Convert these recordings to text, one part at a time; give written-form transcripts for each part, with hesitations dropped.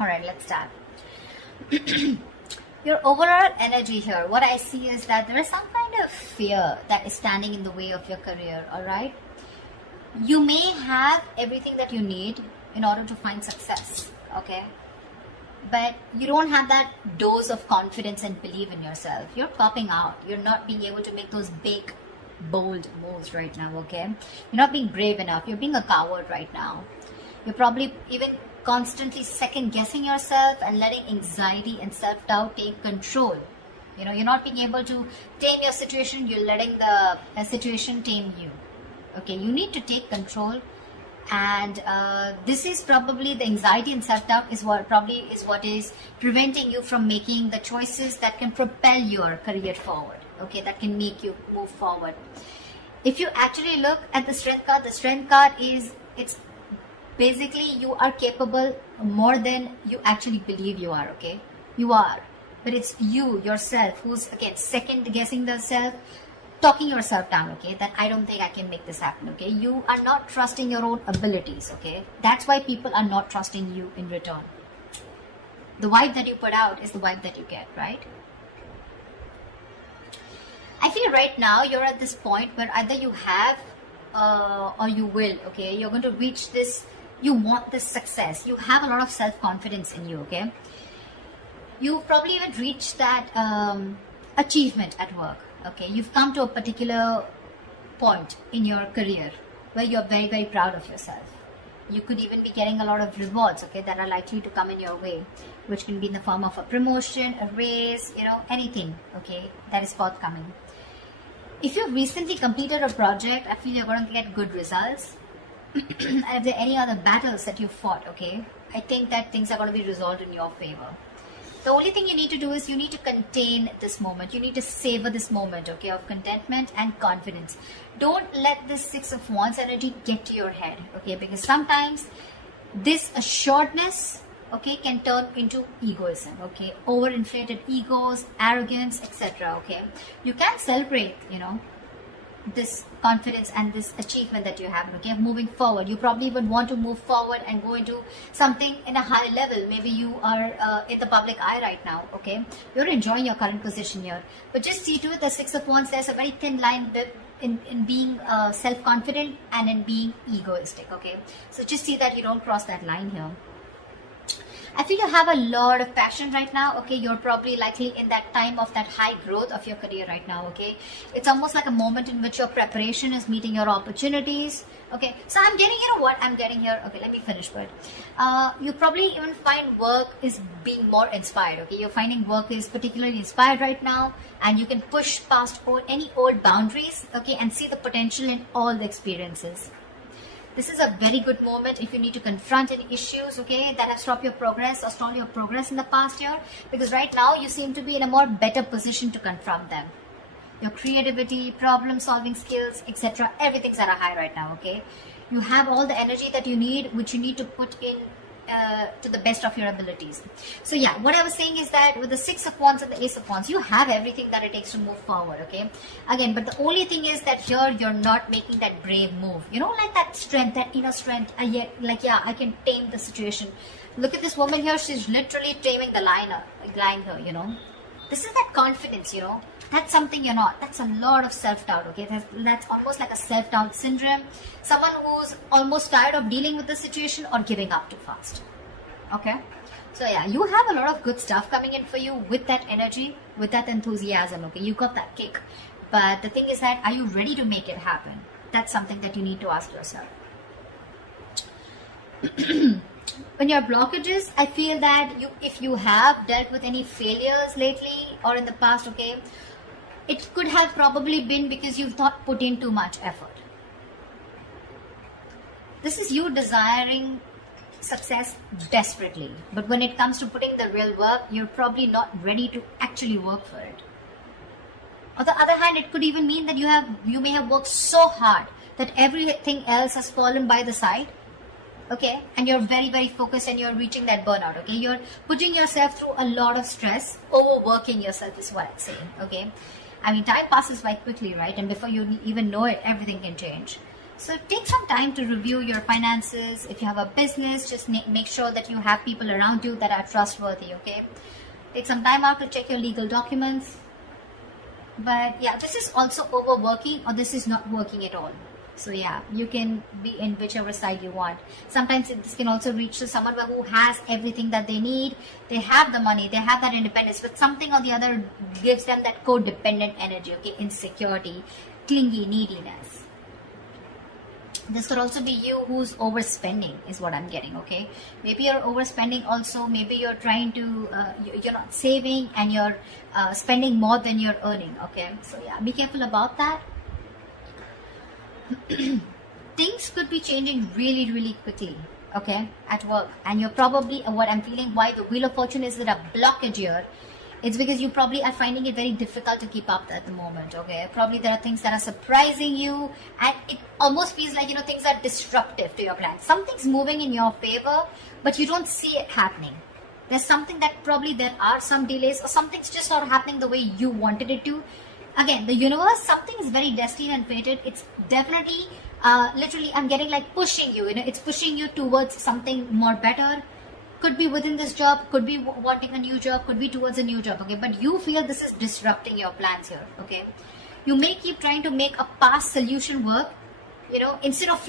All right, let's start. Your overall energy here, what I see is that there is some kind of fear that is standing in the way of your career. All right, you may have everything that you need in order to find success, okay, but you don't have that dose of confidence and belief in yourself. You're popping out. You're not being able to make those big bold moves right now, okay? You're not being brave enough. You're being a coward right now. You're probably even constantly second guessing yourself and letting anxiety and self-doubt take control. You know, you're not being able to tame your situation. You're letting the situation tame you. Okay, you need to take control, and this is probably the anxiety and self-doubt is what is preventing you from making the choices that can propel your career forward. Okay, that can make you move forward. If you actually look at the strength card is, it's basically you are capable more than you actually believe you are. Okay, you are, but it's you yourself who's again second guessing the self, talking yourself down. Okay, that I don't think I can make this happen. Okay, you are not trusting your own abilities. Okay, that's why people are not trusting you in return. The vibe that you put out is the vibe that you get, right? I feel right now you're at this point where either you have or you will. Okay, you're going to reach this. You want this success. You have a lot of self-confidence in you. Okay, you probably even reached that achievement at work. Okay, you've come to a particular point in your career where you're very, very proud of yourself. You could even be getting a lot of rewards, okay, that are likely to come in your way, which can be in the form of a promotion, a raise, you know, anything, okay, that is forthcoming. If you've recently completed a project, I feel you're going to get good results. And if there are any other battles that you fought, okay, I think that things are going to be resolved in your favor. The only thing you need to do is you need to contain this moment. You need to savor this moment, okay, of contentment and confidence. Don't let this Six of Wands energy get to your head, okay, because sometimes this assuredness, okay, can turn into egoism, okay, overinflated egos, arrogance, etc., okay. You can celebrate, you know, this confidence and this achievement that you have, okay, moving forward. You probably would want to move forward and go into something in a higher level. Maybe you are in the public eye right now, okay, you're enjoying your current position here, but just see to it, the Six of Wands, there's a very thin line in being self-confident and in being egoistic, okay, so just see that you don't cross that line here. I feel you have a lot of passion right now, okay. You're probably likely in that time of that high growth of your career right now, okay. It's almost like a moment in which your preparation is meeting your opportunities, okay. So I'm getting, you know what I'm getting here, okay, let me finish with. You probably even find work is being more inspired, okay. You're finding work is particularly inspired right now, and you can push past any old boundaries, okay, and see the potential in all the experiences. This is a very good moment if you need to confront any issues, okay, that have stopped your progress or stalled your progress in the past year, because right now you seem to be in a more better position to confront them. Your creativity, problem solving skills, etc., everything's at a high right now, okay. You have all the energy that you need, which you need to put in to the best of your abilities. So yeah, what I was saying is that with the Six of Wands and the Ace of Wands, you have everything that it takes to move forward, okay. Again, but the only thing is that here you're not making that brave move, you know, like that strength, that inner strength, like, yeah, I can tame the situation. Look at this woman here, she's literally taming the line here, you know. This is that confidence, you know. That's something you're not. That's a lot of self-doubt, okay. That's almost like a self-doubt syndrome. Someone who's almost tired of dealing with the situation or giving up too fast, okay. So yeah, you have a lot of good stuff coming in for you with that energy, with that enthusiasm, okay. You got that kick, but the thing is that, are you ready to make it happen? That's something that you need to ask yourself. When your blockages, I feel that if you have dealt with any failures lately or in the past, okay, it could have probably been because you've not put in too much effort. This is you desiring success desperately, but when it comes to putting the real work, you're probably not ready to actually work for it. On the other hand, it could even mean that you may have worked so hard that everything else has fallen by the side, okay, and you're very, very focused and you're reaching that burnout, okay. You're putting yourself through a lot of stress, overworking yourself is what I'm saying, okay. I mean, time passes by quickly, right? And before you even know it, everything can change. So take some time to review your finances. If you have a business, just make sure that you have people around you that are trustworthy, okay? Take some time out to check your legal documents. But yeah, this is also overworking, or this is not working at all. So yeah, you can be in whichever side you want. Sometimes this can also reach to someone who has everything that they need. They have the money, they have that independence, but something or the other gives them that codependent energy, okay? Insecurity, clingy, neediness. This could also be you who's overspending, is what I'm getting, okay? Maybe you're overspending also. Maybe you're trying to, you're not saving and you're spending more than you're earning, okay? So yeah, be careful about that. Things could be changing really, really quickly, okay, at work. And you're probably, what I'm feeling, why the Wheel of Fortune is that a blockage here. It's because you probably are finding it very difficult to keep up at the moment, okay? Probably there are things that are surprising you, and it almost feels like, you know, things are disruptive to your plans. Something's moving in your favor, but you don't see it happening. There's something that probably there are some delays, or something's just not happening the way you wanted it to. Again, the universe, something is very destined and fated. It's definitely, literally, I'm getting like pushing you, you know, it's pushing you towards something more better. Could be within this job, could be wanting a new job, could be towards a new job, okay? But you feel this is disrupting your plans here, okay? You may keep trying to make a past solution work, you know, instead of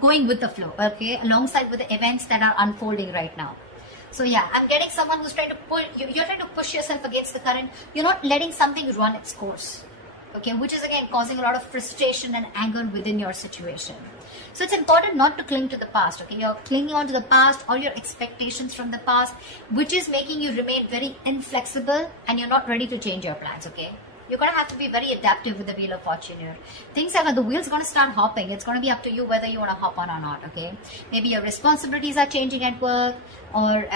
going with the flow, okay? Alongside with the events that are unfolding right now. So yeah, I'm getting someone who's trying to pull, you're trying to push yourself against the current. You're not letting something run its course, okay? Which is again causing a lot of frustration and anger within your situation. So it's important not to cling to the past, okay? You're clinging on to the past or your expectations from the past, which is making you remain very inflexible and you're not ready to change your plans, okay? You're going to have to be very adaptive with the Wheel of Fortune here. Things are, the wheel's going to start hopping. It's going to be up to you whether you want to hop on or not, okay? Maybe your responsibilities are changing at work, or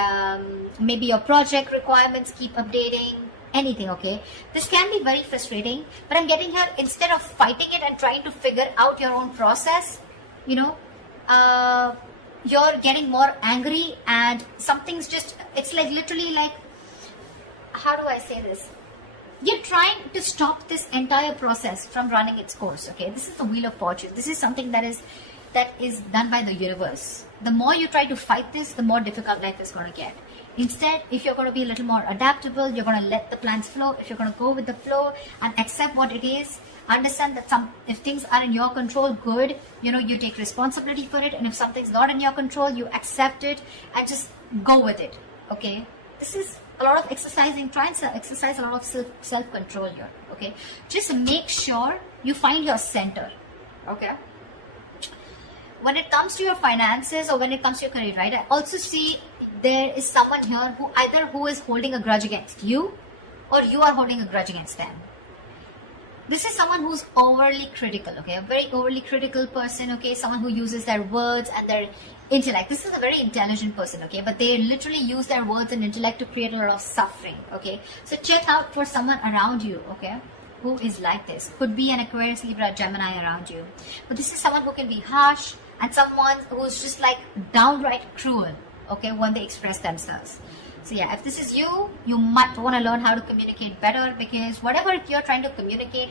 maybe your project requirements keep updating. Anything, okay? This can be very frustrating, but I'm getting here, instead of fighting it and trying to figure out your own process, you know, you're getting more angry, and something's just, it's like literally like, how do I say this? You're trying to stop this entire process from running its course, okay? This is the Wheel of Fortune. This is something that is done by the universe. The more you try to fight this, the more difficult life is going to get. Instead, if you're going to be a little more adaptable, you're going to let the plans flow. If you're going to go with the flow and accept what it is, understand that if things are in your control, good, you know, you take responsibility for it. And if something's not in your control, you accept it and just go with it, okay? This is a lot of exercising. Try and exercise a lot of self-control here, okay? Just make sure you find your center, okay? When it comes to your finances or when it comes to your career, right, I also see there is someone here who is holding a grudge against you, or you are holding a grudge against them. This is someone who's overly critical, okay? A very overly critical person, okay? Someone who uses their words and their intellect. This is a very intelligent person, okay? But they literally use their words and intellect to create a lot of suffering, okay? So check out for someone around you, okay, who is like this. Could be an Aquarius, Libra, Gemini around you. But this is someone who can be harsh, and someone who's just like downright cruel, okay, when they express themselves. So yeah, if this is you, you might want to learn how to communicate better, because whatever you're trying to communicate,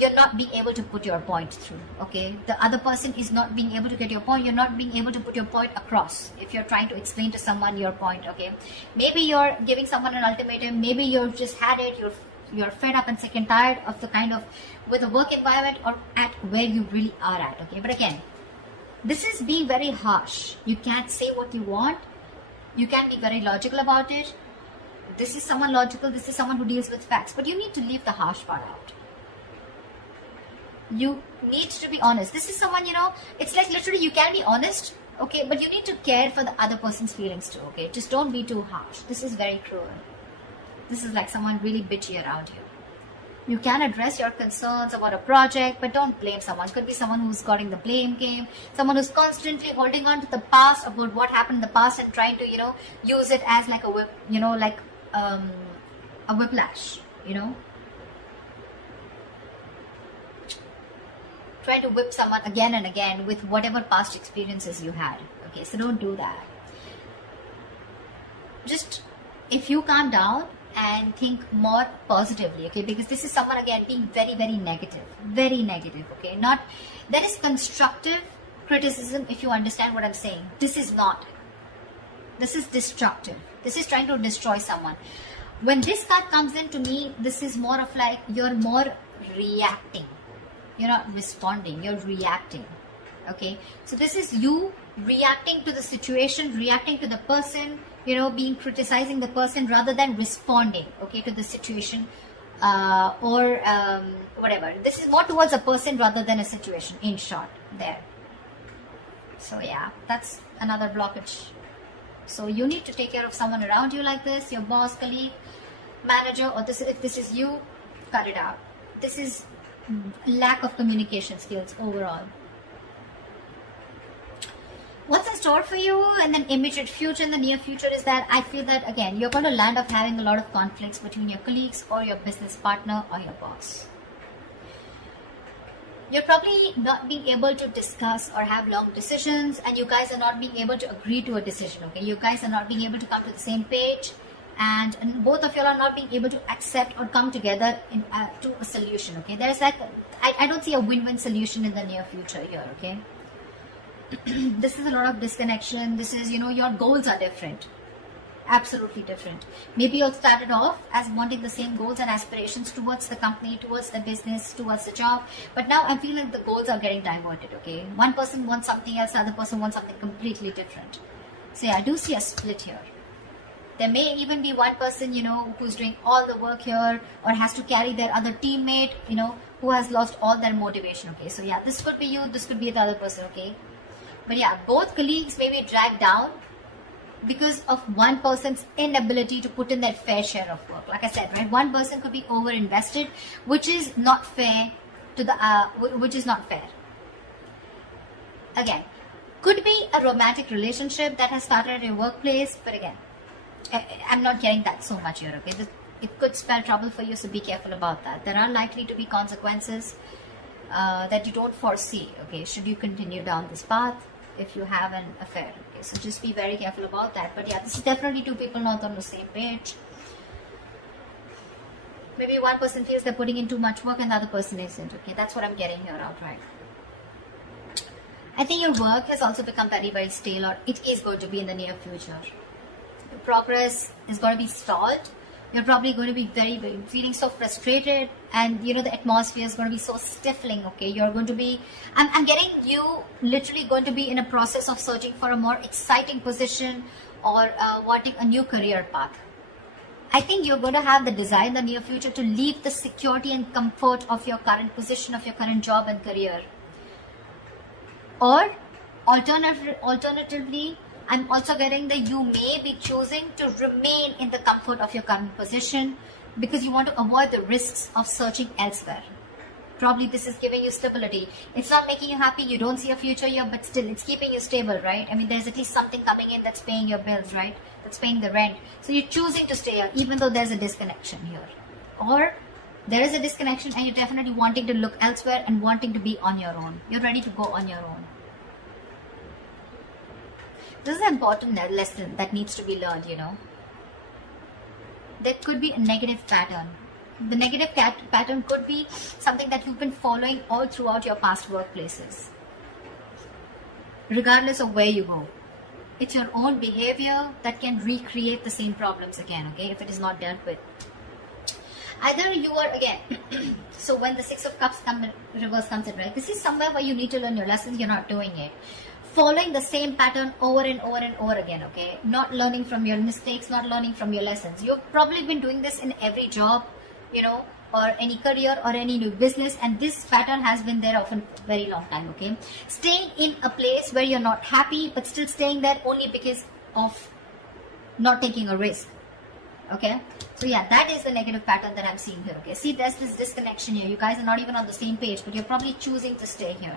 you're not being able to put your point through, okay? The other person is not being able to get your point. You're not being able to put your point across if you're trying to explain to someone your point, okay? Maybe you're giving someone an ultimatum. Maybe you've just had it. You're fed up and sick and tired of the kind of, with the work environment or at where you really are at, okay? But again, this is being very harsh. You can't say what you want. You can be very logical about it. This is someone logical. This is someone who deals with facts. But you need to leave the harsh part out. You need to be honest. This is someone, you know, it's like literally you can be honest, okay, but you need to care for the other person's feelings too, okay? Just don't be too harsh. This is very cruel. This is like someone really bitchy around you. You can address your concerns about a project, but don't blame someone. Could be someone who's got in the blame game, someone who's constantly holding on to the past, about what happened in the past, and trying to, you know, use it as like a whip, you know, like a whiplash, you know. Try to whip someone again and again with whatever past experiences you had. Okay, so don't do that. Just, if you calm down, and think more positively, okay? Because this is someone, again, being very, very negative, okay? Not, there is constructive criticism, if you understand what I'm saying. This is not. This is destructive. This is trying to destroy someone. When this card comes in, to me, this is more of like, you're more reacting. You're not responding, you're reacting, okay? So this is you reacting to the situation, reacting to the person, you know, being criticizing the person rather than responding, okay, to the situation or whatever. This is more towards a person rather than a situation, in short, there. So yeah, that's another blockage. So you need to take care of someone around you like this, your boss, colleague, manager, or this, if this is you, cut it out. This is lack of communication skills overall. What's in store for you and then immediate future, in the near future, is that I feel that, again, you're going to land up having a lot of conflicts between your colleagues or your business partner or your boss. You're probably not being able to discuss or have long decisions, and you guys are not being able to agree to a decision, okay? You guys are not being able to come to the same page, and both of you are not being able to accept or come together to a solution, okay? There's like, I don't see a win-win solution in the near future here, okay? This is a lot of disconnection. This is, you know, your goals are different. Absolutely different. Maybe you started off as wanting the same goals and aspirations towards the company, towards the business, towards the job. But now I feel like the goals are getting diverted, okay? One person wants something else, the other person wants something completely different. So yeah, I do see a split here. There may even be one person, you know, who's doing all the work here or has to carry their other teammate, you know, who has lost all their motivation, okay? So yeah, this could be you, this could be the other person, okay? But yeah, both colleagues may be dragged down because of one person's inability to put in their fair share of work. Like I said, right? One person could be over-invested, which is not fair to the, which is not fair. Again, could be a romantic relationship that has started at your workplace, but again, I'm not getting that so much here, okay? It could spell trouble for you, so be careful about that. There are likely to be consequences that you don't foresee, okay, should you continue down this path if you have an affair, okay? So just be very careful about that. But yeah, this is definitely two people not on the same page. Maybe one person feels they're putting in too much work and the other person isn't, okay? That's what I'm getting here outright. I think your work has also become very, very stale, or it is going to be in the near future. Your progress is going to be stalled. You're probably going to be very, very feeling so frustrated, and you know the atmosphere is going to be so stifling, okay? You're going to be, I'm getting you literally going to be in a process of searching for a more exciting position or wanting a new career path. I think you're going to have the desire in the near future to leave the security and comfort of your current position, of your current job and career. Or alternatively, I'm also getting that you may be choosing to remain in the comfort of your current position because you want to avoid the risks of searching elsewhere. Probably this is giving you stability. It's not making you happy, you don't see a future here, but still it's keeping you stable, right? I mean, there's at least something coming in that's paying your bills, right? That's paying the rent. So you're choosing to stay here even though there's a disconnection here. Or there is a disconnection and you're definitely wanting to look elsewhere and wanting to be on your own. You're ready to go on your own. This is an important lesson that needs to be learned, you know. There could be a negative pattern. The negative pattern could be something that you've been following all throughout your past workplaces. Regardless of where you go. It's your own behavior that can recreate the same problems again, okay, if it is not dealt with. Either you are, again, so when the Six of Cups reverse comes in, right, this is somewhere where you need to learn your lessons, you're not doing it. Following the same pattern over and over and over again, okay? Not learning from your mistakes, not learning from your lessons. You've probably been doing this in every job, you know, or any career or any new business, and this pattern has been there often for a very long time, okay? Staying in a place where you're not happy, but still staying there only because of not taking a risk, okay? So yeah, that is the negative pattern that I'm seeing here, okay? See, there's this disconnection here. You guys are not even on the same page, but you're probably choosing to stay here.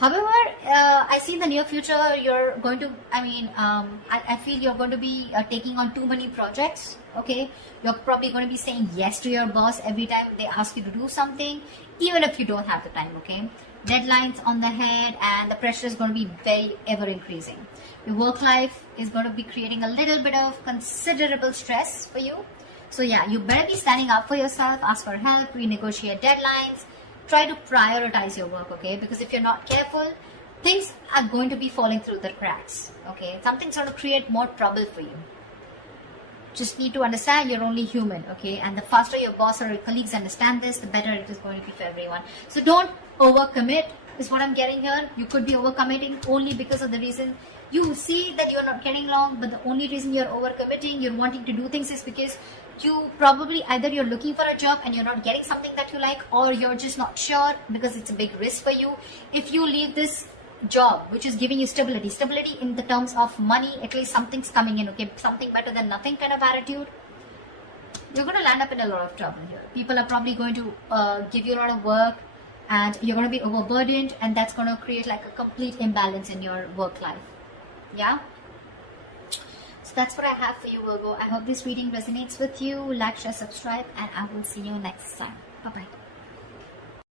However, I see in the near future, you're going to, I feel you're going to be taking on too many projects, okay? You're probably going to be saying yes to your boss every time they ask you to do something, even if you don't have the time, okay? Deadlines on the head, and the pressure is going to be very ever increasing. Your work life is going to be creating a little bit of considerable stress for you. So yeah, you better be standing up for yourself, ask for help, renegotiate deadlines, try to prioritize your work, okay? Because if you're not careful, things are going to be falling through the cracks, okay? Something's going to create more trouble for you. Just need to understand you're only human, okay? And the faster your boss or your colleagues understand this, the better it is going to be for everyone. So don't overcommit, is what I'm getting here. You could be overcommitting only because of the reason you see that you're not getting along, but the only reason you're overcommitting, you're wanting to do things, is because you probably either you're looking for a job and you're not getting something that you like, or you're just not sure because it's a big risk for you. If you leave this job which is giving you stability in the terms of money, at least something's coming in, okay, something better than nothing kind of attitude, you're going to land up in a lot of trouble here. People are probably going to give you a lot of work, and you're going to be overburdened, and that's going to create like a complete imbalance in your work life. Yeah, so that's what I have for you, Virgo. I hope this reading resonates with you. Like, share, subscribe, and I will see you next time. Bye bye.